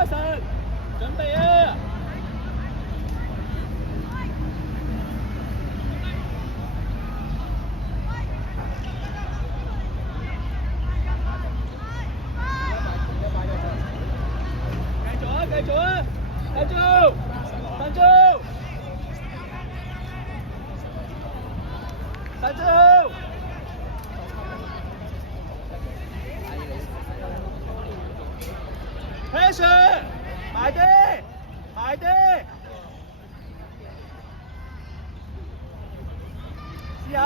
卡神，準備啊！繼續啊！繼續啊！繼續！神助！神助！Pressure！ 埋啲，埋啲，試下。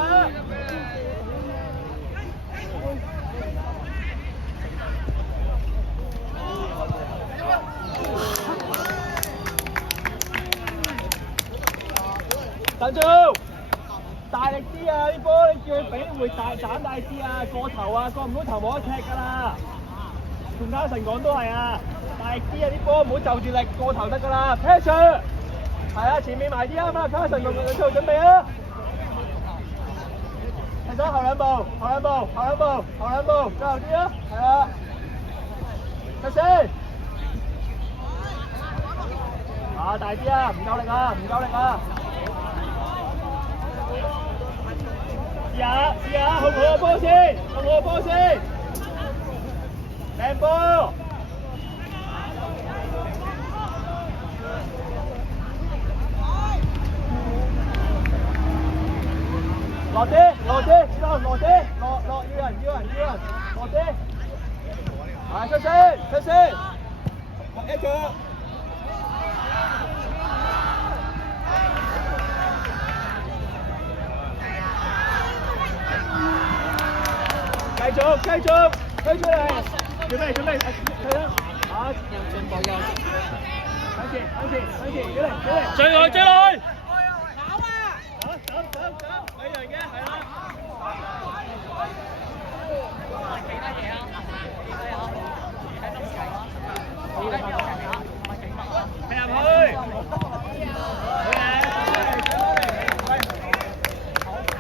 神助，大力啲啊！啲波你叫佢俾會大斬大啲啊！過頭啊，過唔到頭冇得踢㗎啦。同卡神講都係啊，大力啲啊！啲波唔好就住力過頭得㗎啦 ，pressure 係啊，前面埋啲啱啦，卡神同佢做準備啊！係咗後兩步，後兩步，後兩步，後兩步，最後啲啊，係啊，得先。啊，大啲啊，唔夠力啊，唔夠力啊！試下，試下，控好個波先，控好個波先。靚波！落啲，落啲，落啲，落要人，落啲。係出先，出先。一腳。繼續，繼續，推出嚟。準備，係啦，啊，進步右，向前，起嚟，追落去，跑啊！走，俾人嘅，係啦。其他嘢啊，踢入去，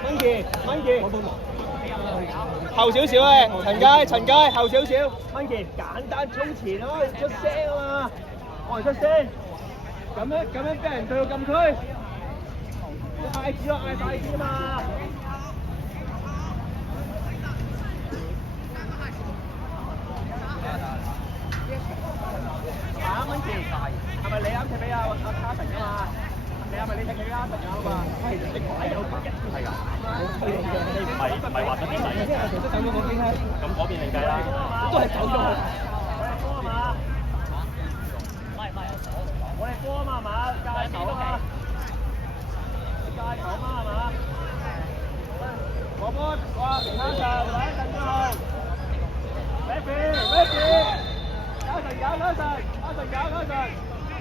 好嘢，後少少啊，陳佳後少少 ，Monkey 簡單衝前咯，出聲啊嘛，我嚟出聲，咁樣俾人對到禁區，快啲咯，嗌快啲啊嘛。Monkey 係咪你啱踢俾阿卡神㗎嘛？你係咪你踢俾卡神㗎嘛？其實你擺有擺係㗎。唔係話得啲仔，走咗嗰邊咧，咁嗰邊嚟計啦，都係走咗。我哋波啊嘛，係嘛？界頭啊嘛，界頭啊嘛，係嘛？我波哇，其他上嚟陣之後 ，ready，搞神，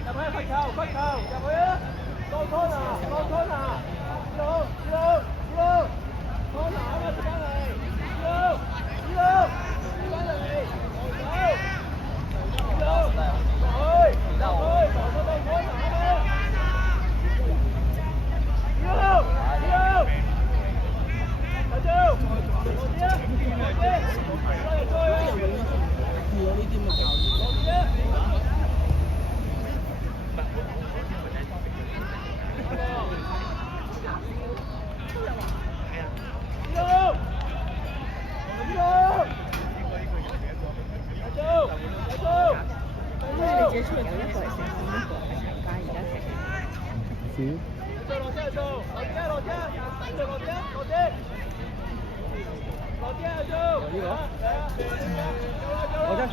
入去罰球，入去啊！多 corner，知道。corner 啊嘛，翻嚟，知道，翻嚟，知道，去，到 corner 啊嘛，知道，大招，落啲啊，落啲，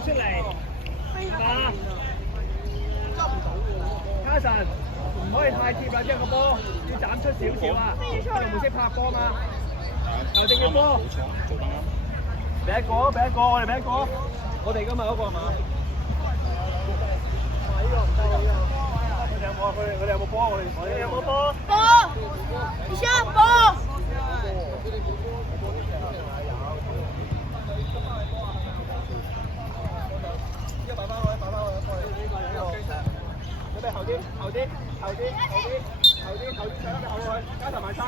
出嚟，啊！卡神唔可以太貼啦，將個波要斬出少少啊！我哋唔識拍波嘛，球證嘅波。俾一個，我哋俾一個，我哋今日嗰個係嘛？呢個唔得，呢個。我哋有冇波？我哋有冇波？波，你先波。準備後啲，上得後去，加頭埋晒，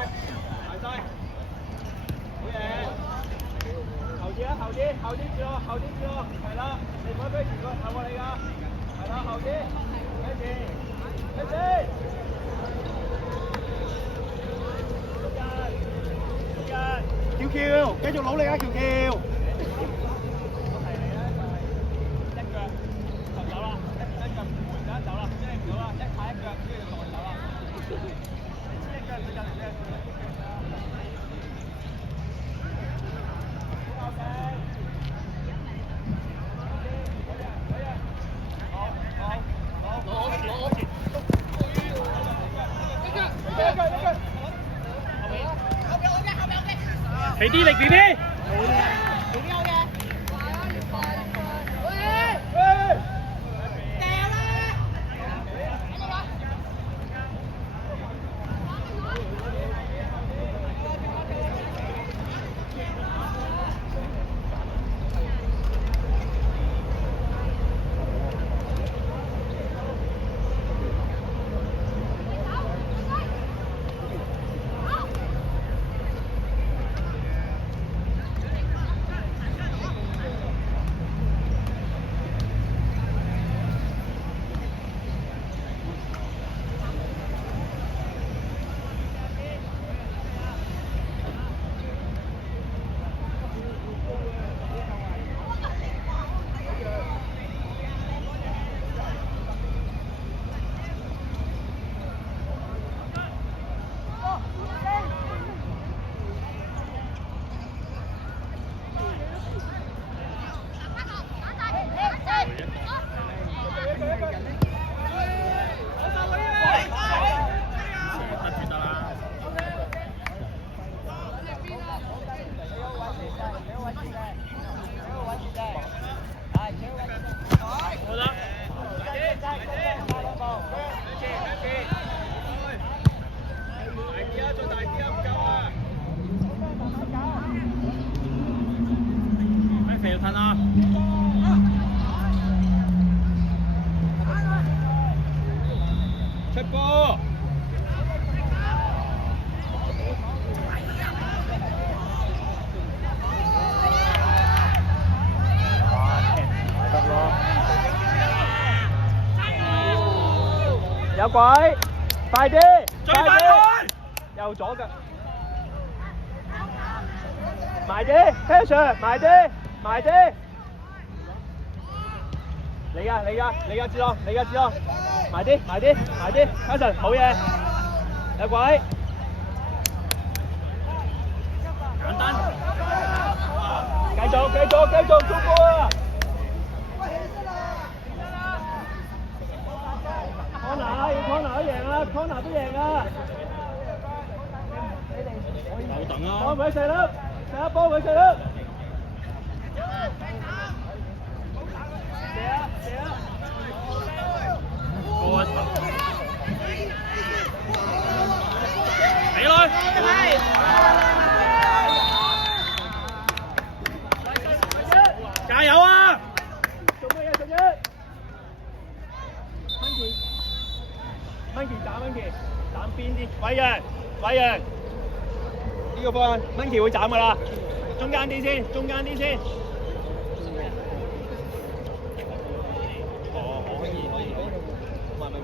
好嘢！後啲住咯，係啦，你唔可以飛前個後過你㗎，係啦，後啲，一字，喬喬，繼續努力啊，喬喬！俾啲力 BB。出波！有鬼！快啲！快啲！右左腳，埋啲 ，Passion， 埋啲，埋啲。你噶，志朗，埋啲，Passion， 好嘢，有鬼。簡單。繼續，中波啊！Corner 都贏啊 ，Corner 都贏啊！有等啊！幫佢射粒，幫佢射粒。射啊！過一頭。起來！加油啊！做乜嘢？Monkey 斬邊啲？偉陽，呢個方向 Monkey 會斬㗎啦，中間啲先。可以，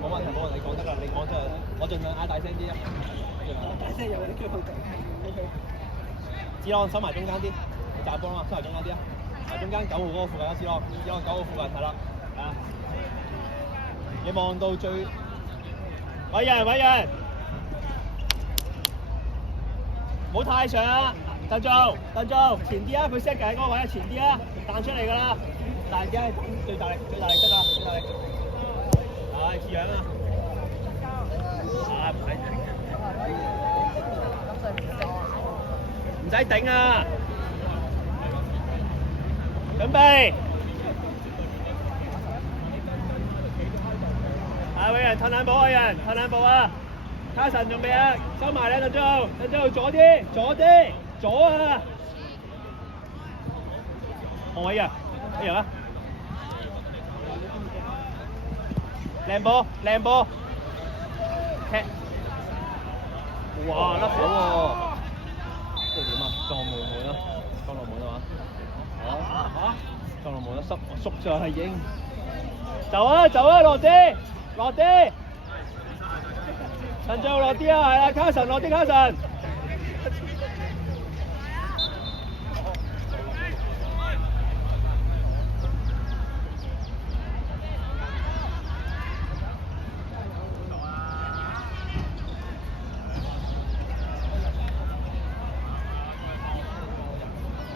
冇問題，你講得啦，你講出嚟，我盡量嗌大聲啲啊，大聲有啲叫佢，OK。志朗收埋中間啲，你炸波啦嘛，收埋中間啲啊，中間9號嗰個附近啊，志朗9號附近係啦，你望到最。偉陽，唔好太上啊！鄧做，前啲啊！佢 set 緊嗰個位啊，前啲啊，彈出嚟㗎啦！大啲，最大力得㗎，似樣啊！唔使頂啊！準備，愛人褪兩步，愛人褪兩步啊！卡神仲未啊？收埋咧，鄧做左啲，左啊！何偉啊，一樣啊！靚波，踢！哇，甩手喎！即係點啊？撞落門啊？撞落門啊嘛？撞落門啊！縮咗係已經。走啊，落啲！陳俊落啲啊，係啊，卡神落啲，卡神。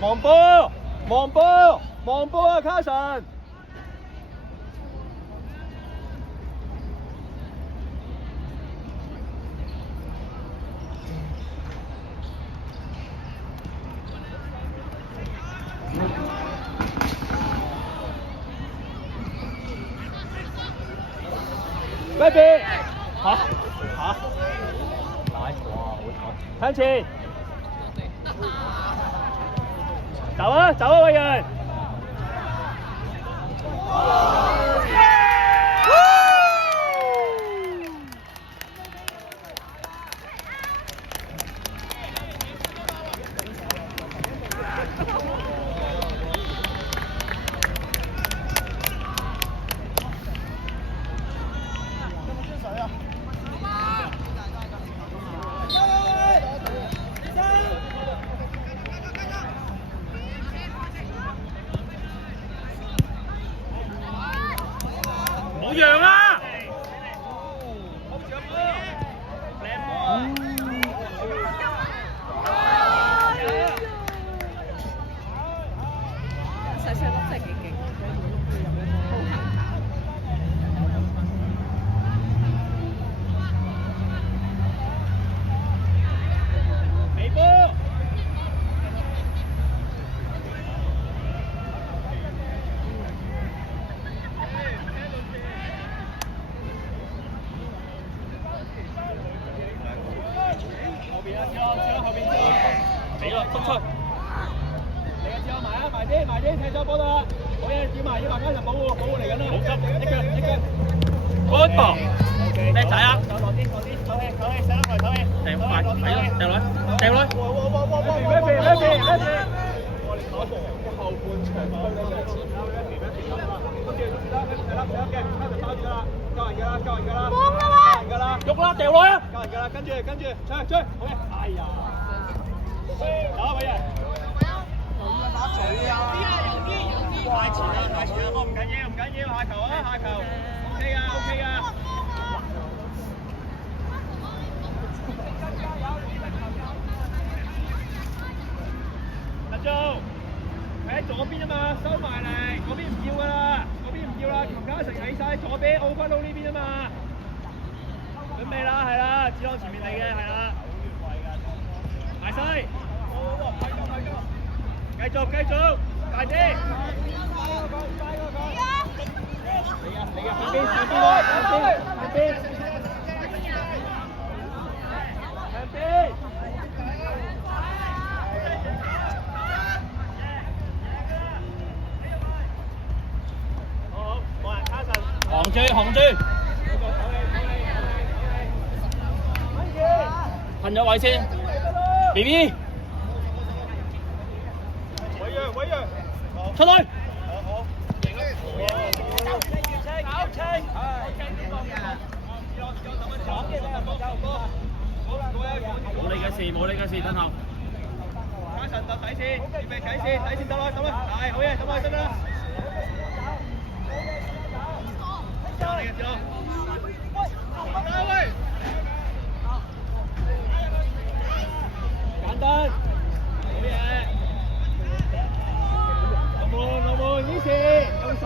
望波啊，卡神！Baby， 嚇，奶，哇，好彩！向前，走啊，偉人！冇讓啊！細粒真係幾勁，尾波。俾啦，督出！你嘅之後埋啲，踢咗波得啦！好嘢，要埋加人保護嚟緊啦！好急，一腳，good ball，叻仔啊！落啲，唞氣，細粒嚟唞氣，掟快，係咯，掉落，我哋跑步後半場對你嘅前後嘅前，跟住係啦，嘅，開就包住啦，救人㗎啦，喐啦，掉落啊！救人㗎啦，跟住，追，好嘅，哎呀！打偉人，打嘴啊！太前啦，唔緊要，下球，OK 噶。阿忠，喺左邊啊嘛，收埋嚟，嗰邊唔要噶啦，冚家成喺晒左邊，奧昆路呢邊啊嘛。準備啦，係啦，子朗前面嚟嘅，係啦。大西，繼續，大啲。嚟啊！向邊？好，冇人卡神。行住。噴咗位先 ，BB。偉陽，出去。好。冇你嘅事，等候。加神揼底線，預備底線得啦，係好嘢，得啦。交你嘅字咯。簡單。好嘢。龍門呢次用手。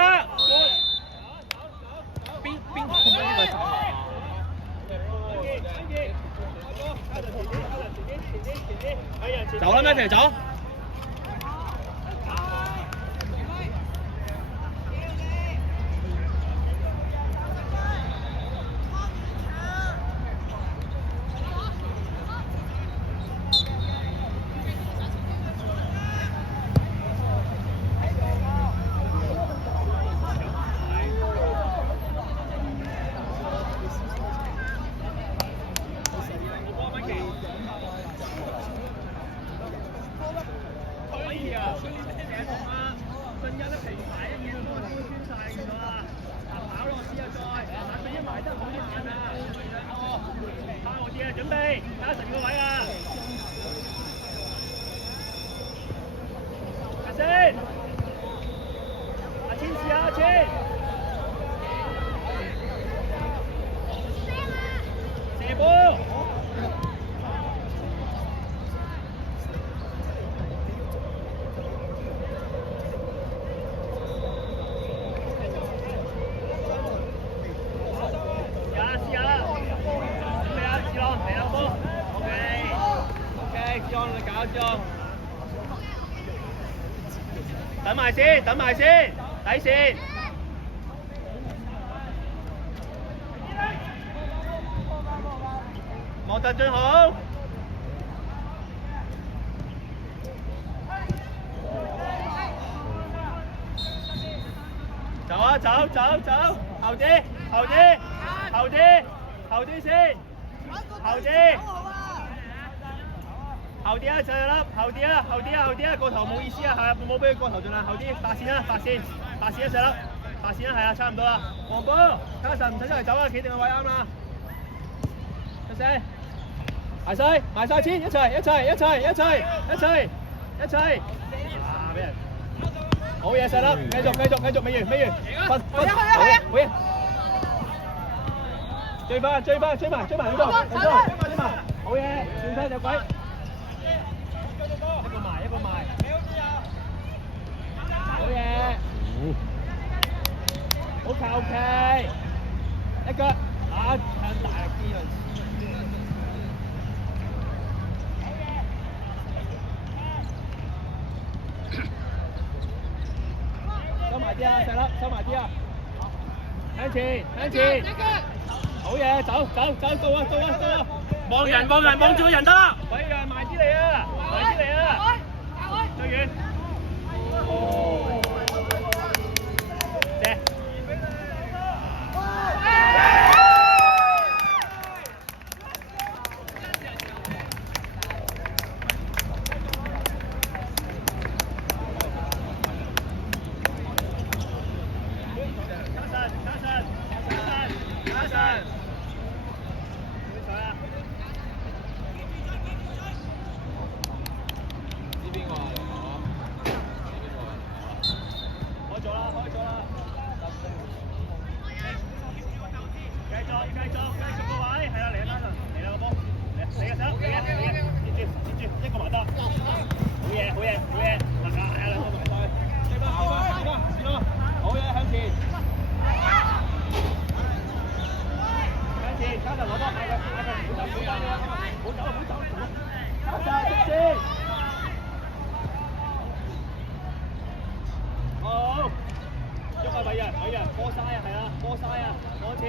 啦！邊個呢個手啊？走啦咩？其實走。準備，加10個位啊！阿先，阿千試下阿千，射波。等埋先，等埋先，底線。莫特進好。走啊，走，後啲，後啲，後啲，後啲先，後啲。後啲啊，就係啦，後啲啊，後啲啊，後啲啊，個頭冇意思啊，係啊，冇俾佢個頭盡啦，後啲白線啦，白線一齊啦，白線啦，係啊，差唔多啦，黃波，卡神唔使出嚟走啊，企定個位啱啦，出聲，埋晒錢，一齊，啊，俾人，好嘢實啦，繼續，未完，分，好嘢，追埋呢度，追埋，好嘢，轉身隻鬼。一個埋，好嘢，好求其，一腳，啊，向大力啲啊！收埋啲啊，細粒，收埋啲啊！向前，好嘢，走，到啊！望人，望住個人得啦！喂呀，埋啲嚟啊！最遠。射。加神。咪人，過晒啊，係啊，過晒啊，往前，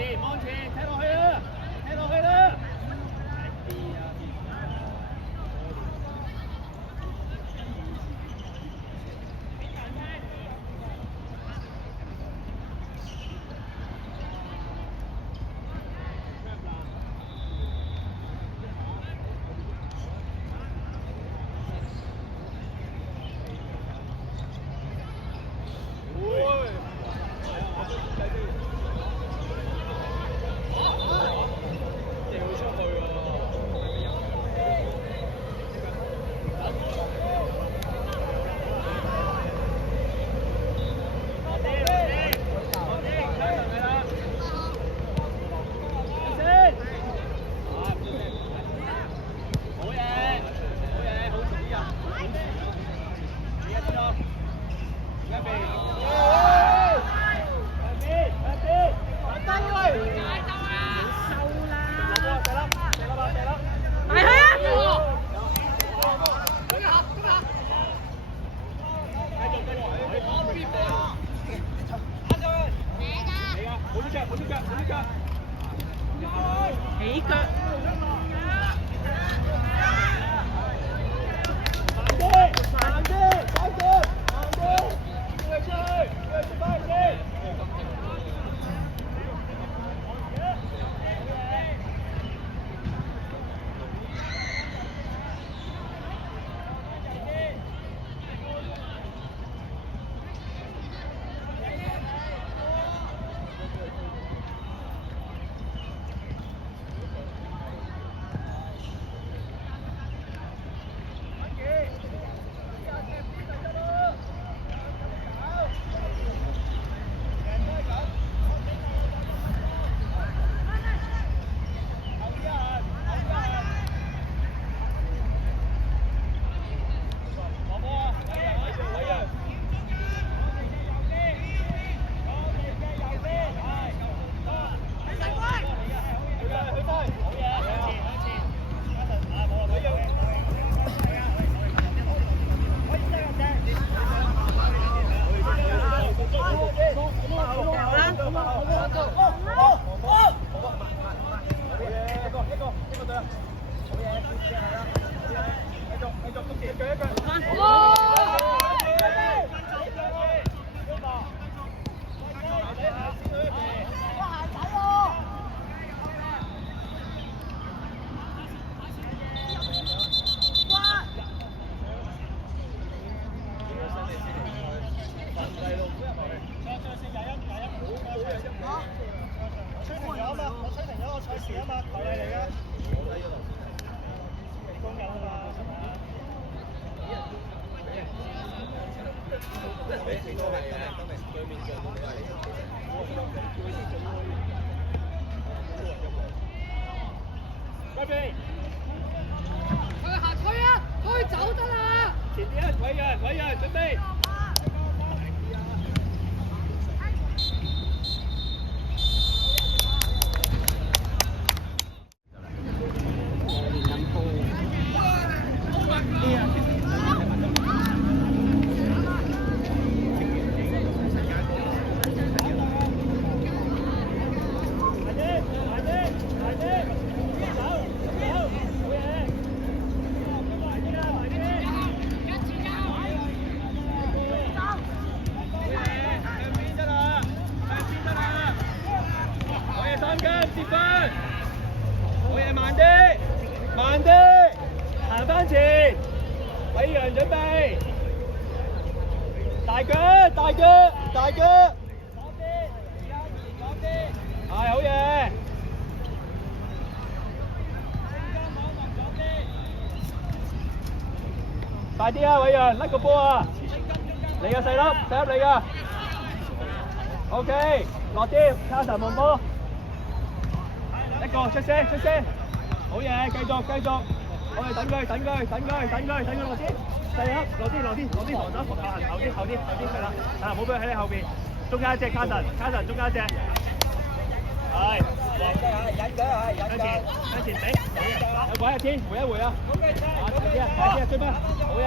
踢落去啦，啊嘛，我吹停咗個賽事啊嘛，球例嚟嘅。攻緊啊嘛，係咪啊？幾多係嘅？今日對面上你話你嗰邊。推啊！推走得啦！前啲啊，位嘅，準備。接分，好嘢，慢啲，行翻前，偉陽準備，大腳，係好嘢，快啲啊，偉陽，甩個波啊，嚟啊細粒嚟㗎 ，OK， 落啲，卡神望波。一個出聲，好嘢，繼續，我哋等佢落啲，細粒，落啲防守，後啲，係啦，唔好俾佢喺你後邊，中間一隻卡神，中間一隻，係，向前俾，有位啊天，回一回啊，快啲啊，追翻，好嘢，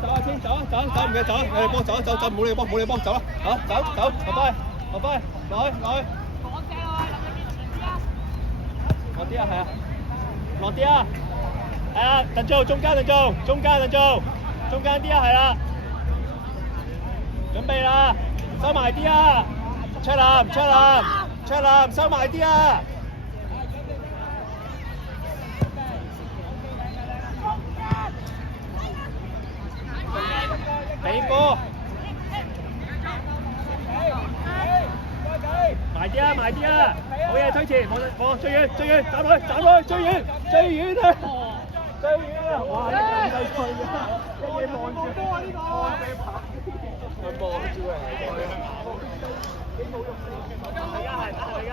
走啊天，走，唔記得走，你哋幫走，冇你幫，走啦，走，落翻，落去，落啲啊，係啊，落啲啊，係啊，陣做，中間陣做，中間啲啊，係啦，準備啦，收埋啲啊，出籃，收埋啲啊，俾波。埋啲啊！好嘢，推前，望最遠，斬佢，最遠啊！哇！你咁細碎嘅，一嘢望住波啊！呢個望住啊！幾冇用㗎！係㗎。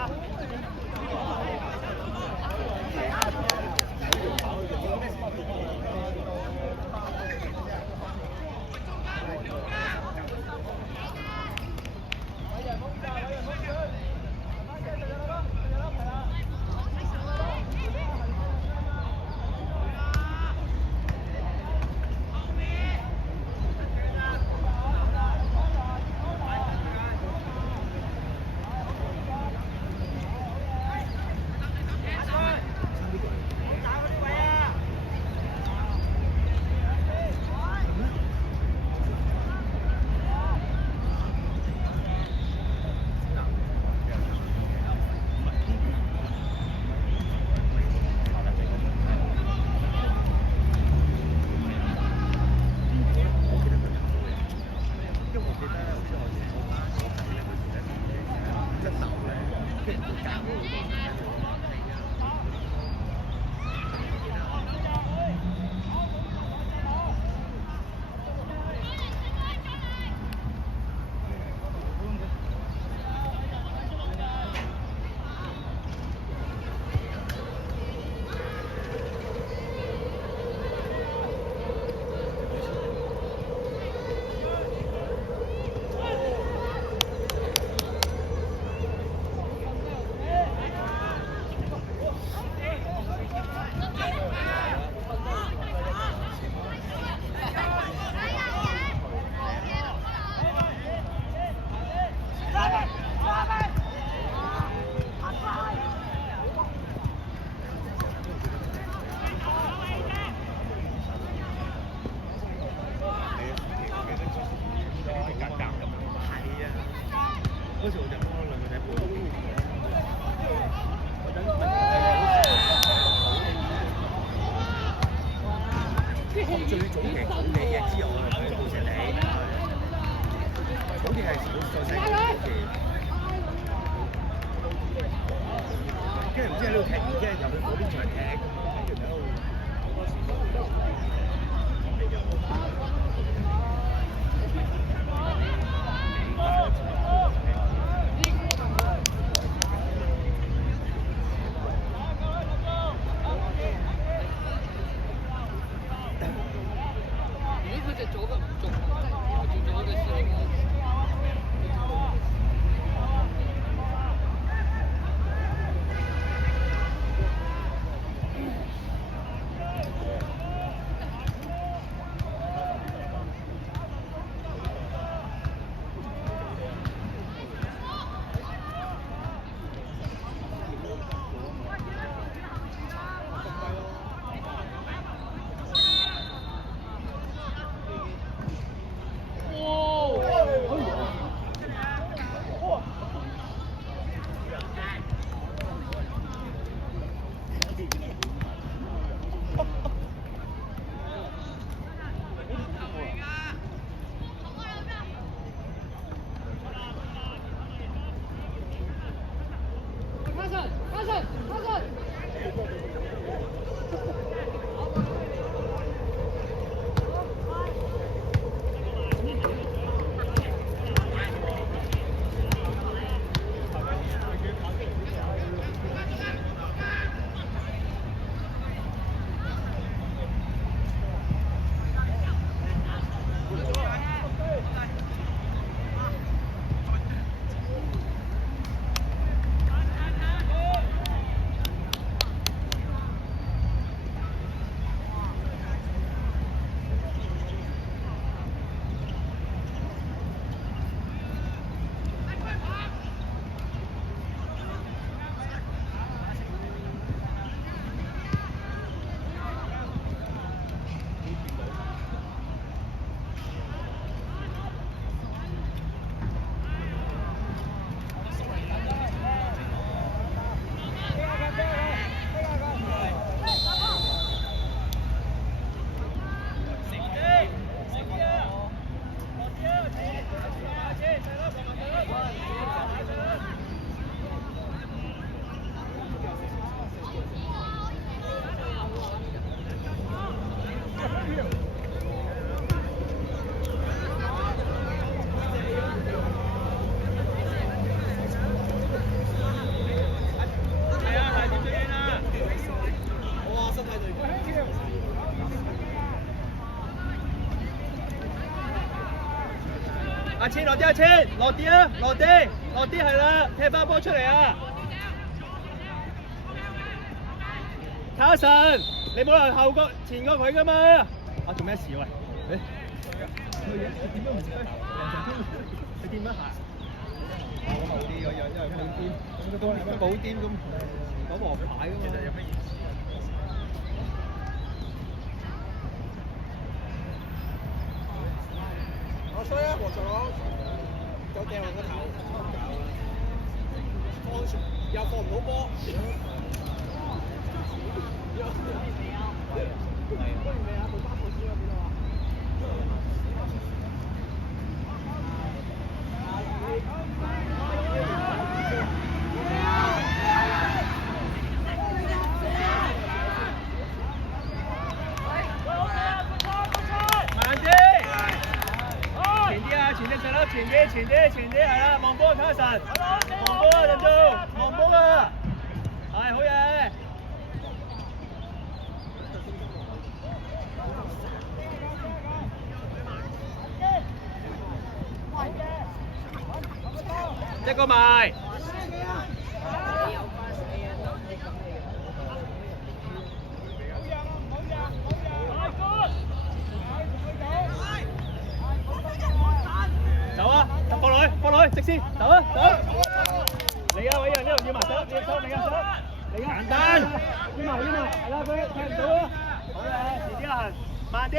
最早期講嘅嘢之後，我係講好似你，好似係好細細個嘅。即係呢度踢完，即係入去嗰邊場踢，踢完喺度好多時都。如果佢隻左腳唔中，即係轉咗嘅時候。阿千落啲，阿千落啲啊，落啲，落啲係啦，踢翻波出嚟啊！卡神，你冇人後過前過佢噶嘛？啊，做咩事喂？誒，佢點都唔識，佢點樣行？我後啲個樣，因為冇癲，咁都冇癲咁攞黃牌㗎嘛。其實有乜意思？我衰啊，黃仲朗，就掟落個頭，又放唔到波。前啲係啦，望波卡神，望波啊，任做，望波啊，係好嘢。一個埋。走啊！放落去，直線，走啊，走！嚟啊，偉人呢度要埋手，要手，嚟啊，手，嚟啊！簡單，要埋，係啦，佢踢唔到啊！好嘅，遲啲行，慢啲，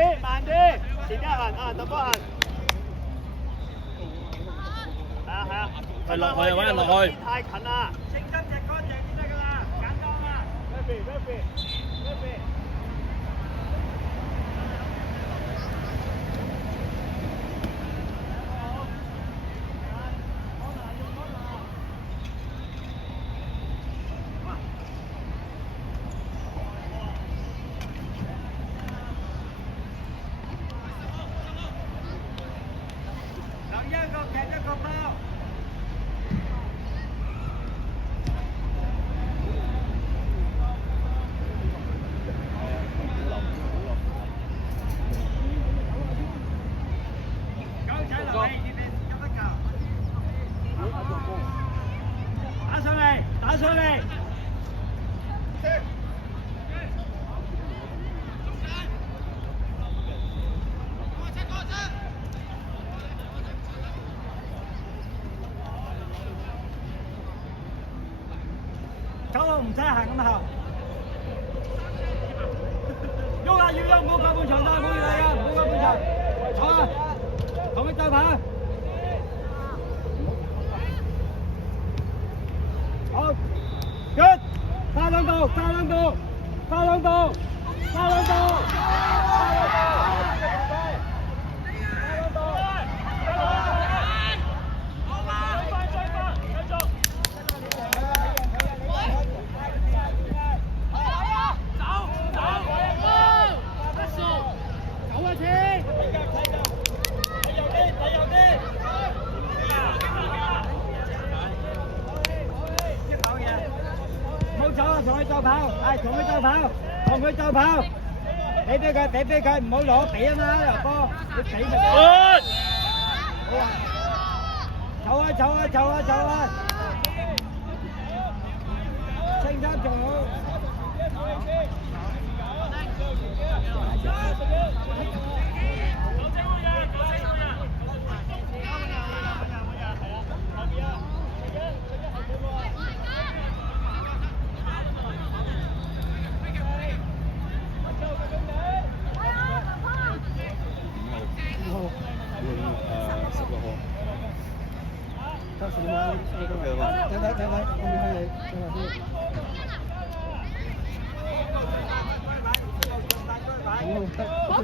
遲啲行啊，揼波行。係啊，係落去，揾人落去。太近啦，清真隻乾淨先得㗎啦，簡單啊 ，Happy。打上嚟，打上嚟。9號唔使行咁後。喐啦，要喐，唔好靠半場啦，唔好要你啊，唔好靠半場。坐啊，同佢鬥跑。好 ，good， 加兩步，加兩步，加兩步，加兩步。同佢鬥跑，係同佢鬥跑，同佢鬥跑，俾佢，唔好攞地啊嘛，呢球波，你俾咪得。好啊，走啊，青山仲好。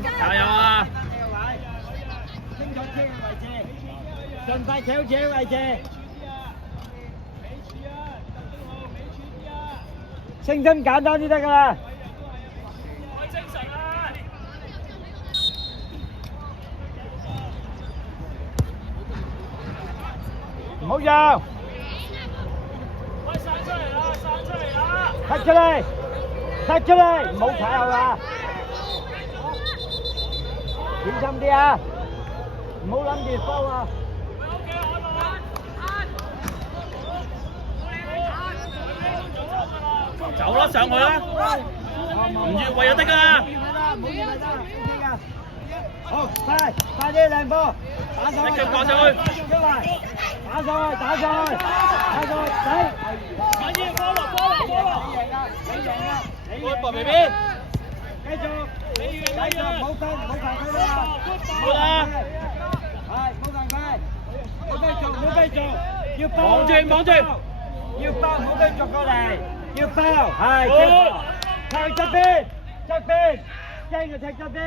加油啊！清楚車嘅位置，盡快搶車嘅位置。清新簡單啲得㗎啦。精神啊！唔好讓。喂，散出嚟啦！踢出嚟，唔好踩後啊！小心啲啊！唔好諗住收啊！走啦，上去啦！唔越位就得㗎啦！好，快啲靚波，打上去！一腳掛上去！打上去！仔！快啲波落！你贏啊！波博邊邊？繼續，唔好犯規啦！好啦，係唔好犯規，唔好繼續，要包！望住，要包，唔好繼續過嚟，要包，係，踢側邊，驚就踢側邊。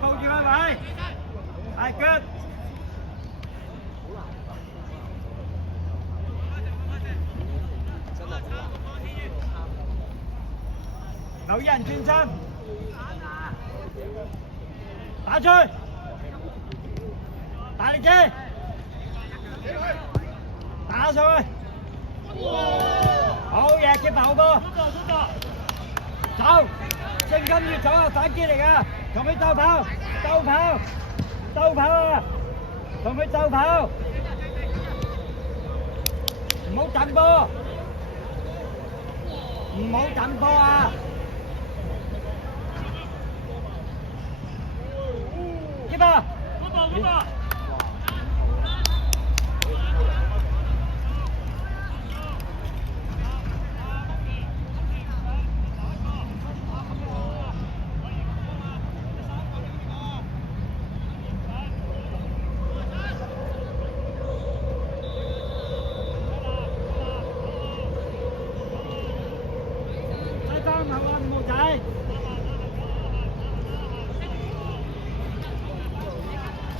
抱住佢位，係腳。留意人轉身，打出去，大力啲，打上去，好嘢，接好波，走，正金越走啊，反擊嚟噶，同佢鬥跑啊，同佢鬥跑，唔好等波，唔好等波啊！接啊！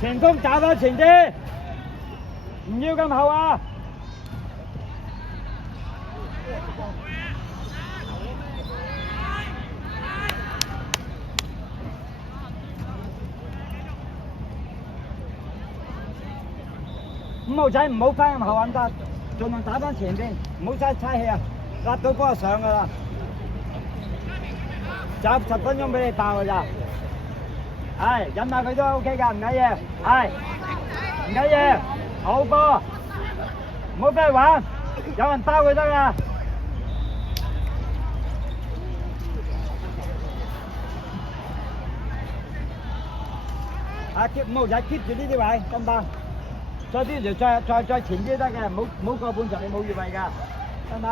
前鋒打翻前啲，唔要咁後啊！5號仔唔好翻咁後揾得，盡量打翻前邊，唔好嘥氣啊！立到波就上噶啦，就10分鐘俾你爆㗎咋，係忍下佢都 OK 㗎，唔緊要，係唔緊要，好波，唔好俾佢玩，有人包佢得㗎。啊 keep 5號仔 keep 住呢啲位，得唔得？再啲條再前啲得嘅，唔好過半場你冇越位㗎，得唔得？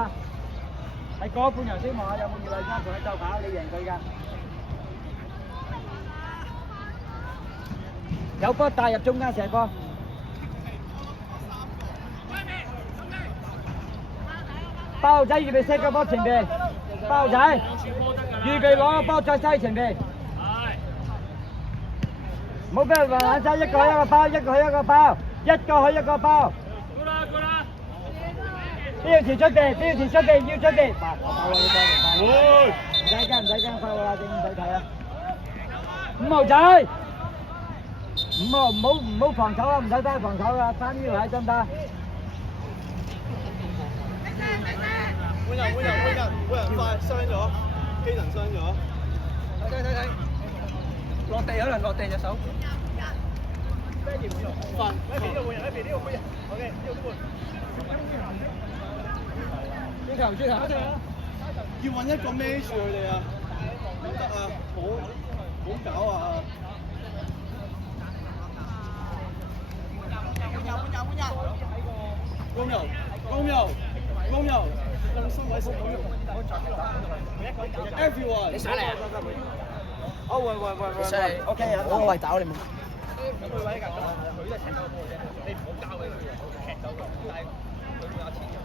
係過半場先望下有冇越位衫同佢鬥跑，你贏佢㗎。有波帶入中間射波。包仔預備 set 個波前邊，包仔預備攞個波再西前邊。唔好俾人話眼一個包，一個一個包。一個去一個包，邊條出地，邊條出地，要出地。唔使驚，快啦，正唔使睇啊。5號仔，5號唔好防守啊，唔使翻防守啊，翻呢條位得唔得？換人快，傷咗，機能傷咗。睇，落地可能落地隻手。快，呢個換人，OK，呢個換。轉頭，要揾一個孭住佢哋啊！唔得啊，好搞啊！公牛，更新位公牛 ，everyone， 你上嚟啊！哦，喂 ，OK 啊，我嚟找你們。咁佢位㗎，佢都係踢走波啫，你唔好交俾佢，踢走佢，但係佢都有錢嘅。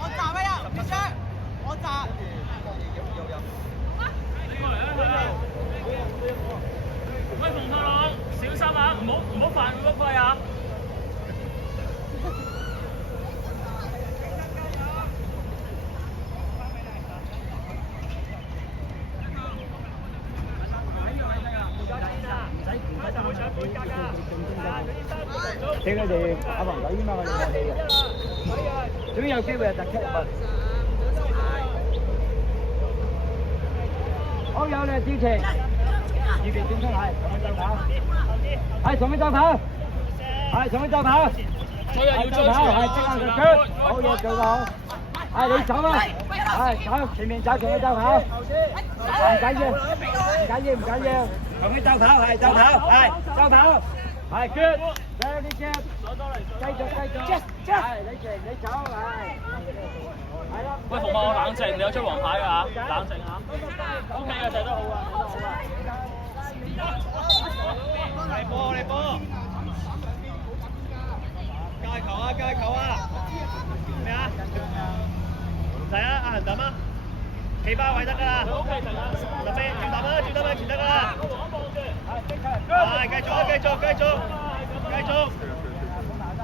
我閘啊呀，別出，我閘。喂，馮泰朗，小心啊！唔好犯佢嗰規啊！俾佢哋打防守先嘛，我哋總有機會係突擊啊！好有你支持，預備轉出嚟，同佢鬥跑，係同佢鬥跑，係同佢鬥跑，係鬥跑，係即刻就出，好嘢做得好，係你走啊，係走前面走，同佢鬥跑，唔緊要，同佢鬥跑，係鬥跑，係鬥跑，係 good。Very good， 繼續，係你走，係啦。喂，同學，我冷靜，你有出黃牌㗎嚇，冷靜嚇。OK 嘅，射得好啊，嚟波，界球啊！咩啊？唔使啊，阿恒揼啊，企包位得㗎啦。OK，停啊！特別轉揼啊，前得㗎啦。係，繼續。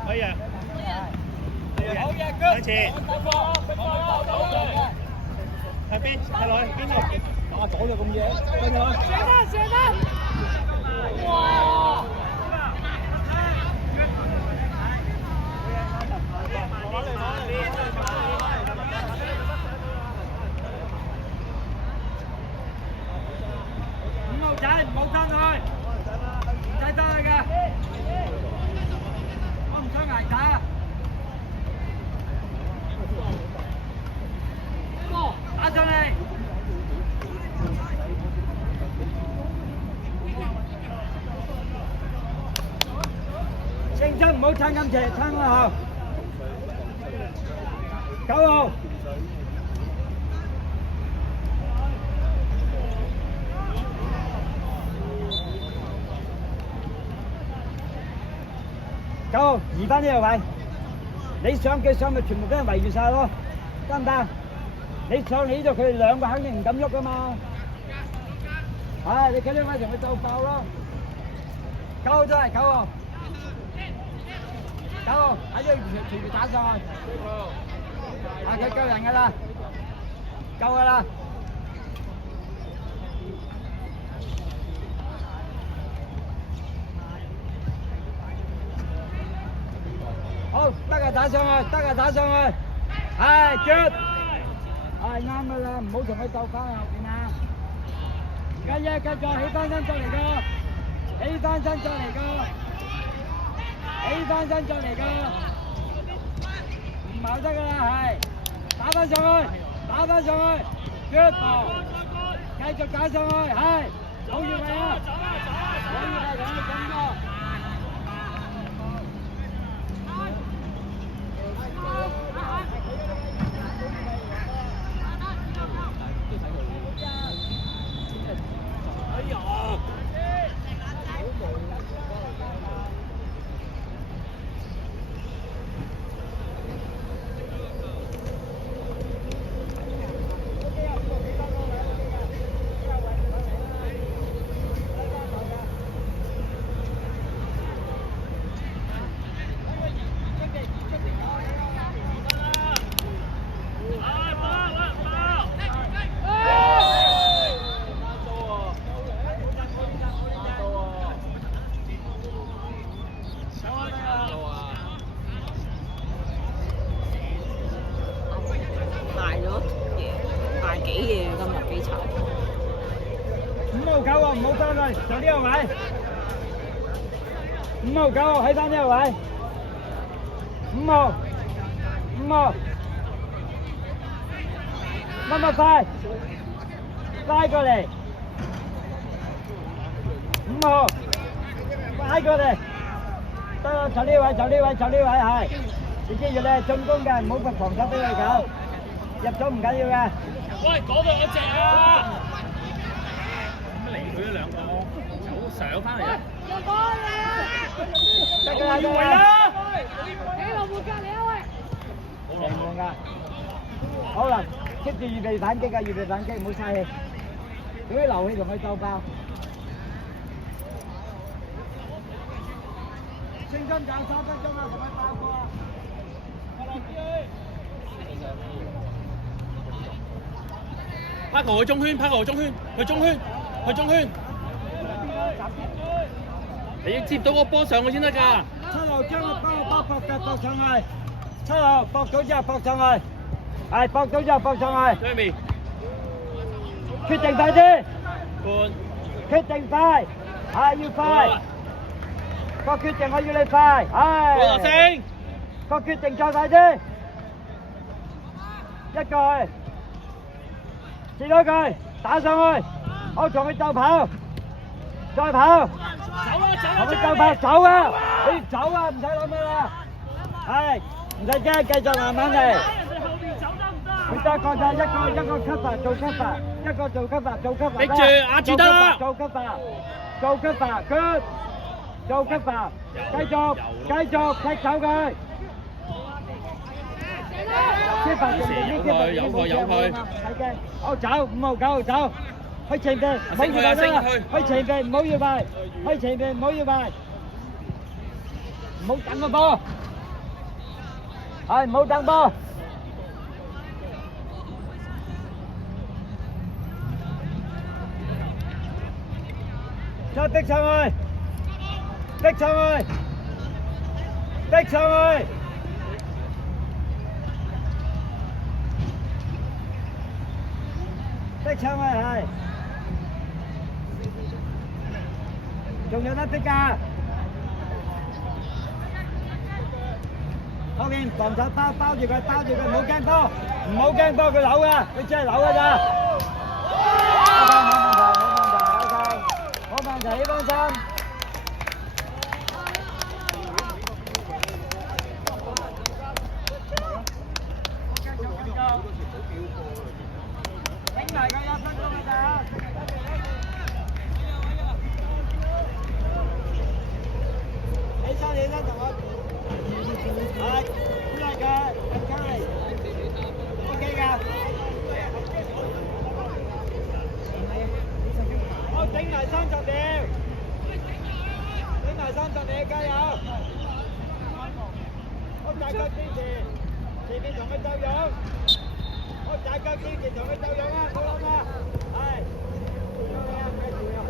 可以啊。好嘢，向前。睇邊？睇落去邊度？打咗就咁嘢，跟住射得！哇！5號仔唔好爭佢，唔使爭佢㗎，我唔想捱打。打上嚟！認真唔好撐咁斜，撐落後。9號。9號移翻呢個位，你上佢上咪全部俾人圍住晒咯，得唔得？你上嚟呢度，佢哋兩個肯定唔敢喐噶嘛。係，你企呢位同佢鬥爆咯。9號真係9號，9號喺度隨住打上去。佢救人噶啦，夠噶啦。好，得啊打上去，得啊打上去，係絕，係啱噶啦，唔好同佢鬥翻後邊啊！繼續起翻身再嚟個，起翻身再嚟個，起翻身再嚟個，唔跑得噶啦，係打翻上去，打翻上去，絕，繼續打上去，係冇越位啊，冇越位，咁個。唔好翻去，就呢個位。5號9號喺翻呢個位。5號，number 5，拉過嚟。5號，拉過嚟。得啦，就呢位係。你記住你係進攻嘅，唔好防守俾佢搞。入咗唔緊要嘅。喂，嗰度有隻啊！佢兩個上翻嚟啊！得㗎啦，要啦！你落門隔離啊喂！冇落門㗎。好啦，keep住預備反擊啊！預備反擊，唔好嘥氣。如果流氣同佢鬥爆。青春搞3分鐘啊，同佢爆過啊！拍球去中圈，拍球去中圈，去中圈，去中圈。你要接到個波上去先得㗎。7號將個波搏腳搏上去，7號搏到之後搏上去，係搏到之後搏上去。Jamie，決定快啲，半，決定快，係要快，個決定我要你快，係。星，個決定再快啲，一句，接多句，打上去，我同佢鬥跑，再跑。同佢鬥跑走啊！你走啊，唔使諗咩啦。係，唔使驚，繼續慢慢嚟。佢得個就一個吸法做吸法，一個做吸法做吸法。逼住壓住得啦。做吸法，做吸法 ，good， 做吸法，繼續踢走佢。吸法仲定啲吸法有佢。係嘅，好走，5號9號走。去前邊，唔好越位啦！去前邊，唔好越位！去前邊，唔好越位！唔好等個波，係唔好等波。再逼上去，逼上去，逼上去！逼上去係。仲有得逼㗎！後邊防守包住佢，唔好驚波，唔好驚波，佢扭㗎，佢只係扭㗎咋。冇問題，放心。頂埋佢1分鐘㗎咋。起身同我，係，鼓勵佢，入嚟 ，OK 㗎。30你加油！好大腳支持，前面同佢鬥勇，好大腳支持同佢鬥勇啊！冇諗啊，係，繼續啊！